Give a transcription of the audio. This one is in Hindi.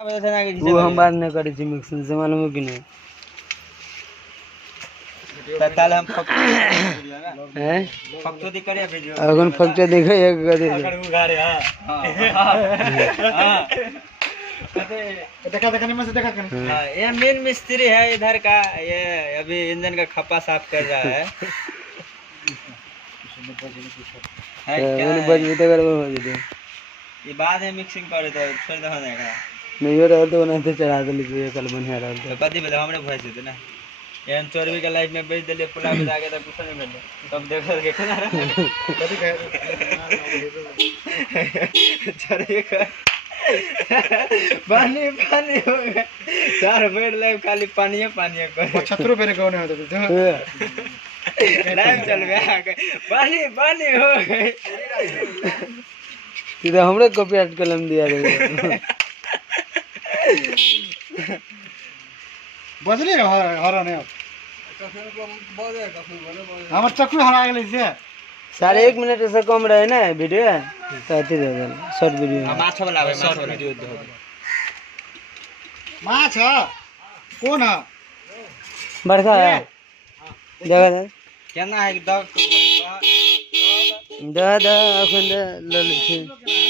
वो हम बात नहीं करे मिक्सिंग से मालूम है कि नहीं ताल हम हैं फक्तो दी करे वीडियो अगन फक्तो देखे एक करे अगर उगारे हां देखा देखा नहीं से देखा हां ये मेन मिस्त्री है इधर का ये अभी इंजन का खप्पा साफ कर रहा है मैंने बज भी तो कर ये बाद में मिक्सिंग करे तो छोड़ दो ना नहीं हो रहा तो बनाते चढ़ा दे लीजिए कल बनिया रहा तो कदी बता हमरे भय से ना एन चोरवी के लाइफ में बेच देले पुला में जाके तो कुछ नहीं मिले तब देखो के खाना कदी कहे चोरवी का पानी पानी हो गया चार बेड लाइफ खाली पानी है कर 75 रुपए कौन है तो लाइफ चल गया पानी पानी हो गई सीधा हमरे कॉपी आर्ट कलम दिया रे बजले हरा नहीं हमर चक्कू हरा गेलै से 1.5 मिनट से कम रहे ना वीडियो तो अति दे दे शॉर्ट वीडियो माछ वाला है माछ वीडियो दे माछ कौन है बड़का है जगह दे केना है द दा अखन ले ले